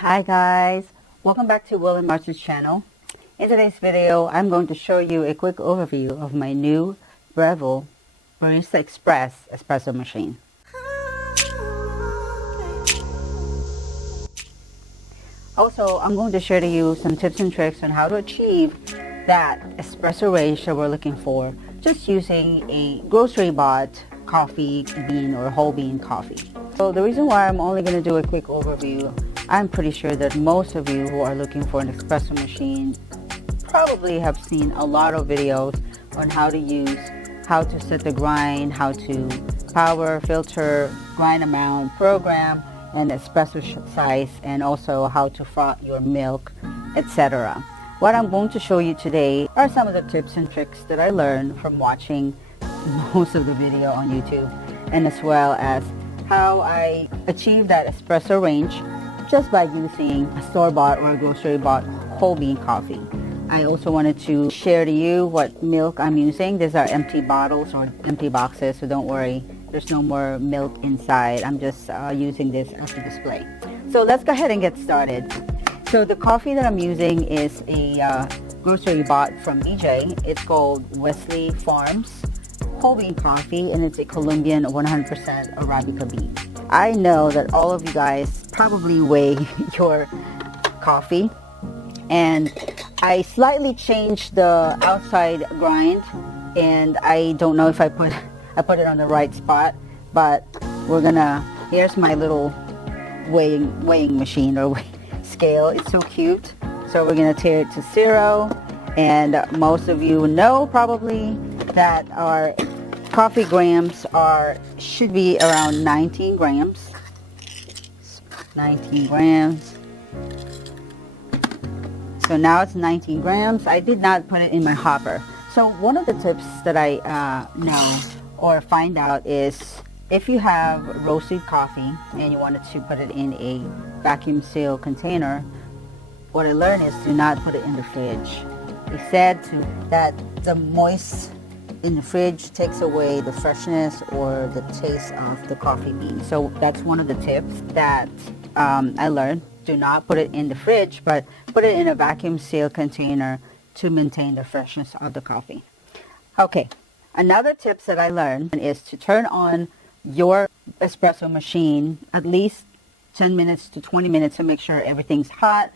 Hi guys, welcome back to Will and Martha's channel. In today's video, I'm going to show you a quick overview of my new Breville Barista Express espresso machine. Also, I'm going to share to you some tips and tricks on how to achieve that espresso range that we're looking for just using a grocery bought coffee bean or whole bean coffee. So the reason why I'm only going to do a quick overview, I'm pretty sure that most of you who are looking for an espresso machine probably have seen a lot of videos on how to set the grind, how to power, filter, grind amount, program, and espresso size, and also how to froth your milk, etc. What I'm going to show you today are some of the tips and tricks that I learned from watching most of the video on YouTube, and as well as how I achieve that espresso range just by using a store-bought or a grocery-bought whole bean coffee. I also wanted to share to you what milk I'm using. These are empty bottles or empty boxes, so don't worry, there's no more milk inside. I'm just using this as a display. So let's go ahead and get started. So the coffee that I'm using is a grocery bought from BJ. It's called Wellsley Farms whole bean coffee, and it's a Colombian 100% Arabica bean. I know that all of you guys probably weigh your coffee, and I slightly changed the outside grind, and I don't know if I put it on the right spot, but here's my little weighing machine or scale. It's so cute. So we're gonna tear it to 0, and most of you know probably that our coffee grams should be around 19 grams. 19 grams. So now it's 19 grams. I did not put it in my hopper. So one of the tips that I know or find out is if you have roasted coffee and you wanted to put it in a vacuum seal container, what I learned is do not put it in the fridge. They said that the moist in the fridge takes away the freshness or the taste of the coffee bean. So that's one of the tips that I learned. Do not put it in the fridge, but put it in a vacuum seal container to maintain the freshness of the coffee. Okay, another tip that I learned is to turn on your espresso machine at least 10 minutes to 20 minutes to make sure everything's hot.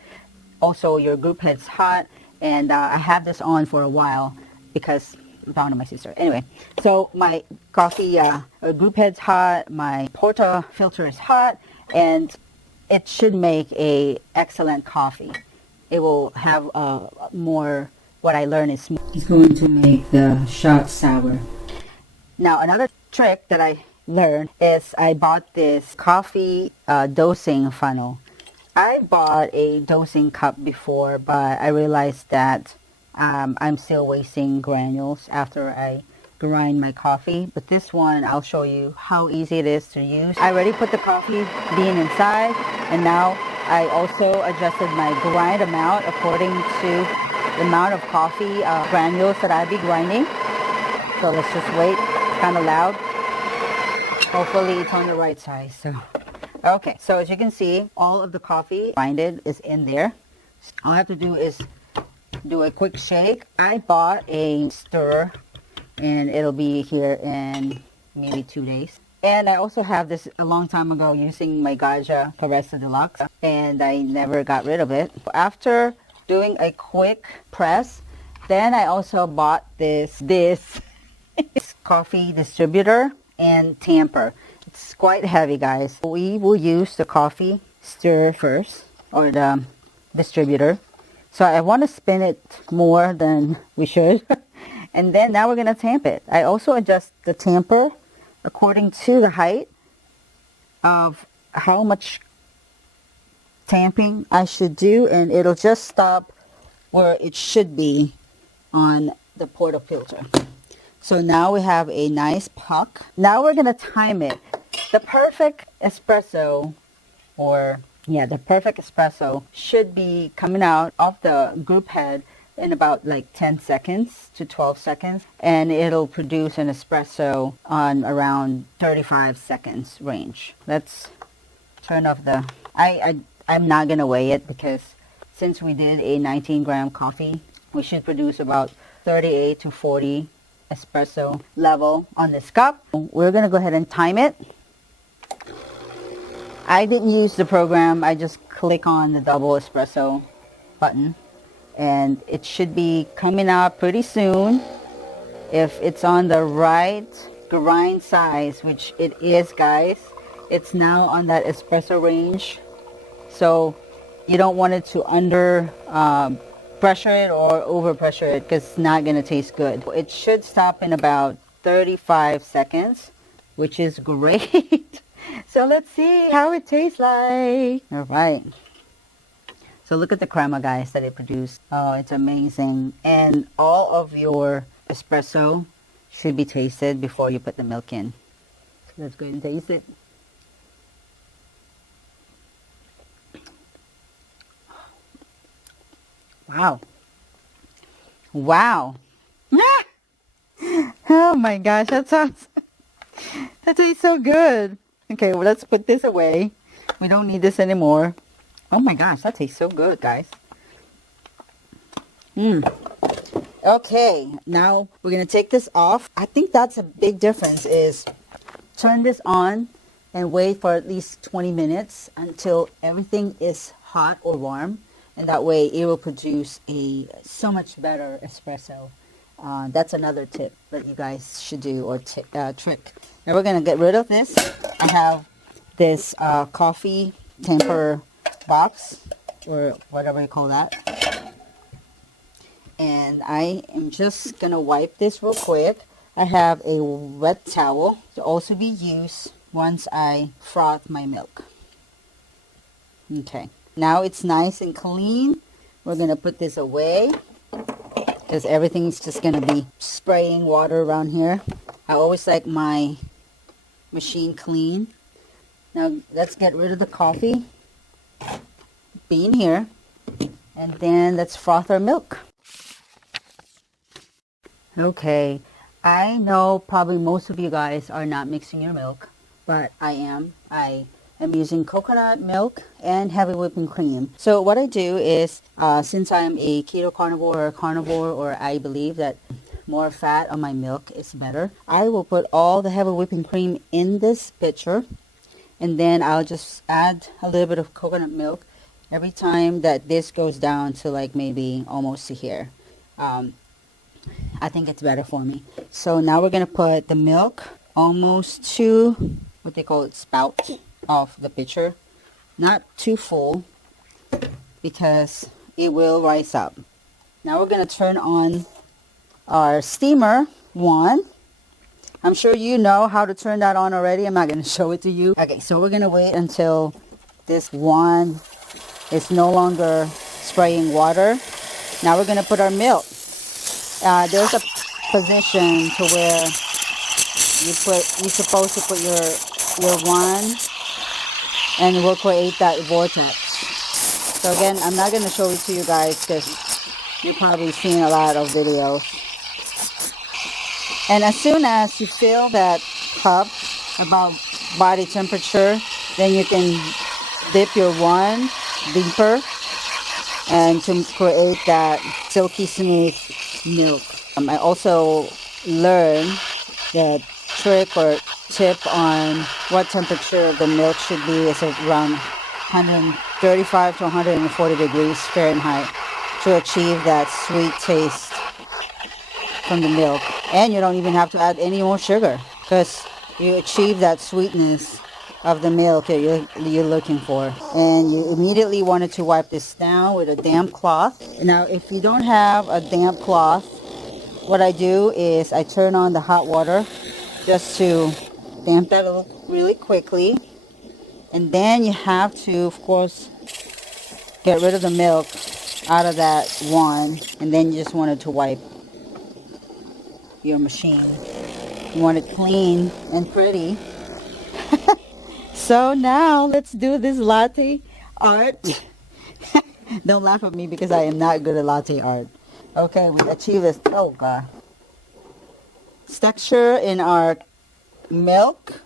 Also, your group head's hot. And I have this on for a while because I'm talking to my sister. Anyway, so my coffee group head's hot, my porta filter is hot, and it should make a excellent coffee. It will have more, what I learned is it's going to make the shot sour. Now another trick that I learned is I bought this coffee dosing funnel. I bought a dosing cup before, but I realized that I'm still wasting granules after I grind my coffee. But this one, I'll show you how easy it is to use. I already put the coffee bean inside, and now I also adjusted my grind amount according to the amount of coffee granules that I'll be grinding. So let's just wait. It's kind of loud. Hopefully it's on the right size. Okay, so as you can see, all of the coffee grinded is in there. All I have to do is do a quick shake. I bought a stirrer, and it'll be here in maybe 2 days. And I also have this a long time ago using my Gaja Caressa Deluxe, and I never got rid of it. After doing a quick press, then I also bought this coffee distributor and tamper. It's quite heavy, guys. We will use the coffee stirrer first, or the distributor. So I want to spin it more than we should. And then now we're going to tamp it. I also adjust the tamper according to the height of how much tamping I should do, and it'll just stop where it should be on the portafilter. So now we have a nice puck. Now we're going to time it. The perfect espresso, should be coming out of the group head in about like 10 seconds to 12 seconds, and it'll produce an espresso on around 35 seconds range. Let's turn off the, I I'm not gonna weigh it because since we did a 19-gram coffee, we should produce about 38 to 40 espresso level on this cup. We're gonna go ahead and time it. I didn't use the program. I just click on the double espresso button and it should be coming out pretty soon. If it's on the right grind size, which it is, guys, it's now on that espresso range. So you don't want it to under pressure it or over pressure it because it's not going to taste good. It should stop in about 35 seconds, which is great. So let's see how it tastes like. All right. So look at the crema, guys, that it produced. Oh, it's amazing. And all of your espresso should be tasted before you put the milk in. So let's go ahead and taste it. Wow. Wow. Oh my gosh, that tastes so good. Okay, well, let's put this away. We don't need this anymore. Oh my gosh, that tastes so good, guys. Okay, now we're going to take this off. I think that's a big difference is turn this on and wait for at least 20 minutes until everything is hot or warm. And that way it will produce a so much better espresso. That's another tip that you guys should do or trick. Now we're going to get rid of this. I have this coffee temper box or whatever you call that. And I am just going to wipe this real quick. I have a wet towel to also be used once I froth my milk. Okay. Now it's nice and clean. We're going to put this away because everything's just going to be spraying water around here. I always like my machine clean. Now let's get rid of the coffee bean here. And then let's froth our milk. Okay. I know probably most of you guys are not mixing your milk, but I am. I'm using coconut milk and heavy whipping cream. So what I do is, since I'm a keto carnivore or I believe that more fat on my milk is better, I will put all the heavy whipping cream in this pitcher and then I'll just add a little bit of coconut milk every time that this goes down to like maybe almost to here. I think it's better for me. So now we're going to put the milk almost to what they call it spout of the pitcher, not too full because it will rise up. Now we're going to turn on our steamer one. I'm sure you know how to turn that on already. I'm not going to show it to you. Okay, so we're going to wait until this one is no longer spraying water. Now we're going to put our milk. There's a position to where you're supposed to put your one and it will create that vortex. So again, I'm not going to show it to you guys because you've probably seen a lot of videos. And as soon as you fill that cup about body temperature, then you can dip your one deeper and to create that silky smooth milk. I also learned the trick or tip on what temperature the milk should be is around 135 to 140 degrees Fahrenheit to achieve that sweet taste from the milk. And you don't even have to add any more sugar because you achieve that sweetness of the milk that you're looking for. And you immediately wanted to wipe this down with a damp cloth. Now if you don't have a damp cloth, what I do is I turn on the hot water just to damp that really quickly. And then you have to, of course, get rid of the milk out of that one. And then you just wanted to wipe your machine. You want it clean and pretty. So now let's do this latte art. Don't laugh at me because I am not good at latte art. Okay, we achieve this. Oh God. Texture in our milk,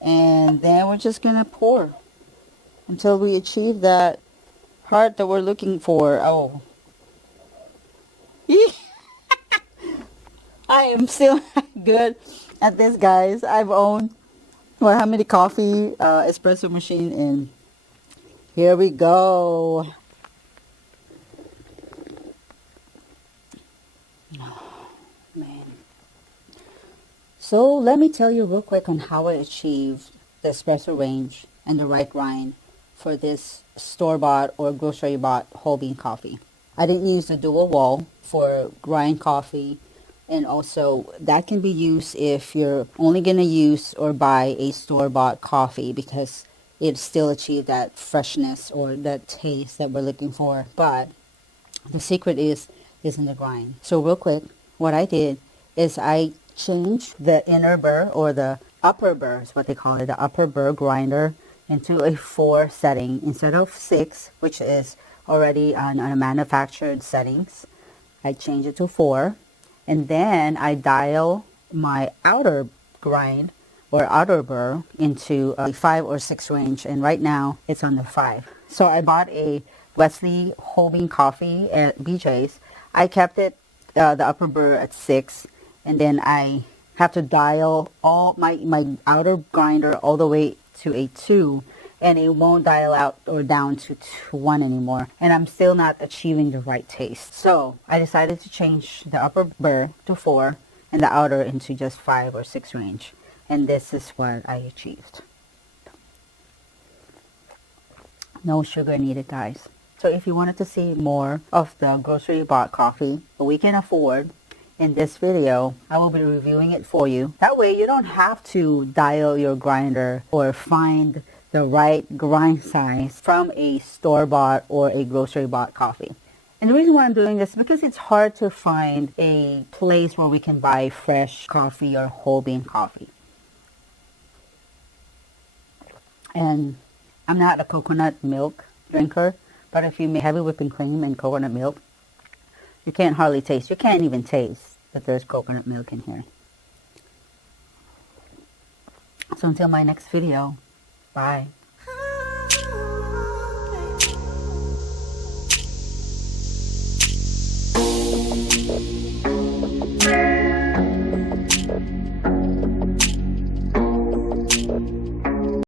and then we're just gonna pour. until we achieve that heart that we're looking for. Oh, I am still good at this, guys. I've owned, well, how many coffee espresso machine, and here we go. Oh, man. So let me tell you real quick on how I achieved the espresso range and the right grind for this store-bought or grocery-bought whole bean coffee. I didn't use the dual wall for grind coffee, and also that can be used if you're only going to use or buy a store-bought coffee, because it still achieves that freshness or that taste that we're looking for. But the secret is in the grind. So real quick, what I did is I changed the inner burr, or the upper burr is what they call it, the upper burr grinder, into a 4 setting instead of 6, which is already on a manufactured settings. I changed it to 4, and then I dial my outer grind or outer burr into a 5 or 6 range, and right now it's on the 5. So I bought a Wellsley whole bean coffee at BJ's. I kept it the upper burr at 6, and then I have to dial all my outer grinder all the way to a 2, and it won't dial out or down to 1 anymore, and I'm still not achieving the right taste. So I decided to change the upper burr to 4 and the outer into just 5 or 6 range, and this is what I achieved. No sugar needed, guys. So if you wanted to see more of the grocery bought coffee that we can afford, in this video, I will be reviewing it for you. That way you don't have to dial your grinder or find the right grind size from a store-bought or a grocery-bought coffee. And the reason why I'm doing this is because it's hard to find a place where we can buy fresh coffee or whole bean coffee. And I'm not a coconut milk drinker, but if you make heavy whipping cream and coconut milk, you can't hardly taste. You can't even taste that there's coconut milk in here. So until my next video, bye.